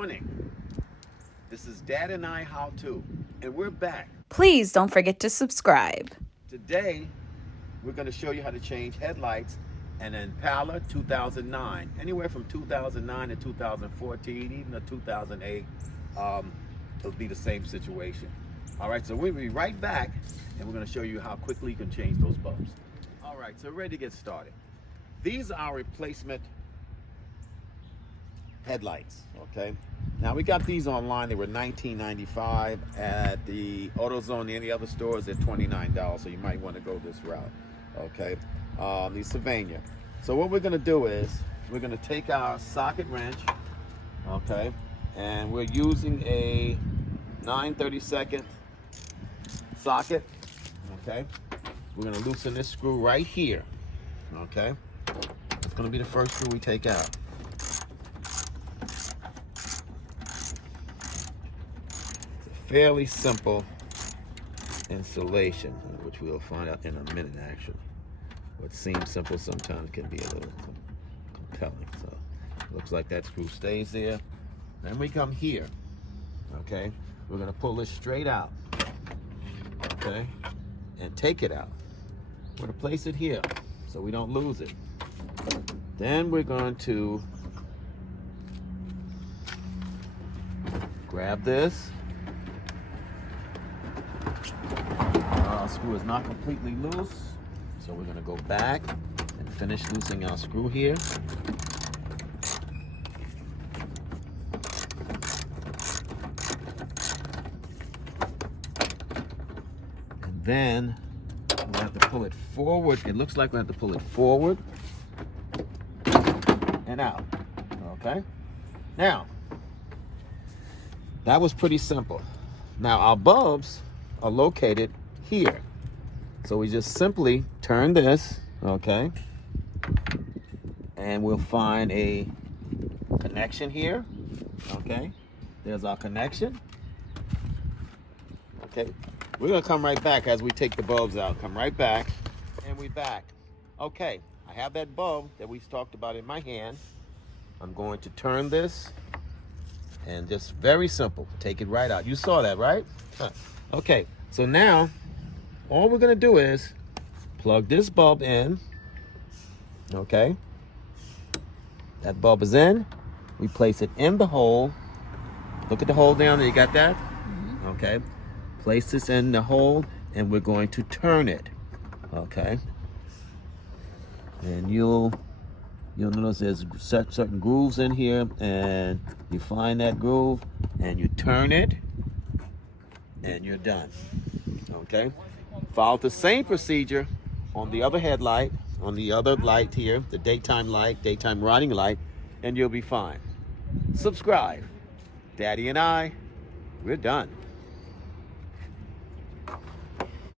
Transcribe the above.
morning. This is Dad and I How To, and we're back. Please don't forget to subscribe. Today, we're going to show you how to change headlights in an Impala 2009. Anywhere from 2009 to 2014, even a 2008, it'll be the same situation. All right, so we'll be right back, and we're going to show you how quickly you can change those bulbs. All right, so ready to get started. These are replacement headlights, okay? Now we got these online. They were $19.95 at the AutoZone and any other stores at $29, so you might want to go this route, okay? These Sylvania. So what we're going to do is we're going to take our socket wrench, okay, and we're using a 9/32 socket, okay? We're going to loosen this screw right here, okay? It's going to be the first screw we take out. Fairly simple installation, which we'll find out in a minute actually. What seems simple sometimes can be a little compelling. So looks like that screw stays there. Then we come here, okay? We're gonna pull this straight out, okay? And take it out. We're gonna place it here so we don't lose it. Then we're going to grab this. Screw is not completely loose, so we're going to go back and finish loosening our screw here. And then we'll have to pull it forward. It looks like we have to pull it forward and out. Okay? Now, that was pretty simple. Now our bulbs are located here. So we just simply turn this, okay? And we'll find a connection here, okay? There's our connection. Okay, we're gonna come right back as we take the bulbs out. Come right back, and we back. Okay, I have that bulb that we talked about in my hand. I'm going to turn this, and just very simple, take it right out. You saw that, right? Huh. Okay, so now, all we're gonna do is plug this bulb in, okay? That bulb is in. We place it in the hole. Look at the hole down there, you got that? Mm-hmm. Okay. Place this in the hole and we're going to turn it, okay? And you'll notice there's certain grooves in here, and you find that groove and you turn it and you're done, okay? Follow the same procedure on the other headlight, on the other light here, the daytime light, daytime running light, and you'll be fine. Subscribe. Daddy and I, we're done.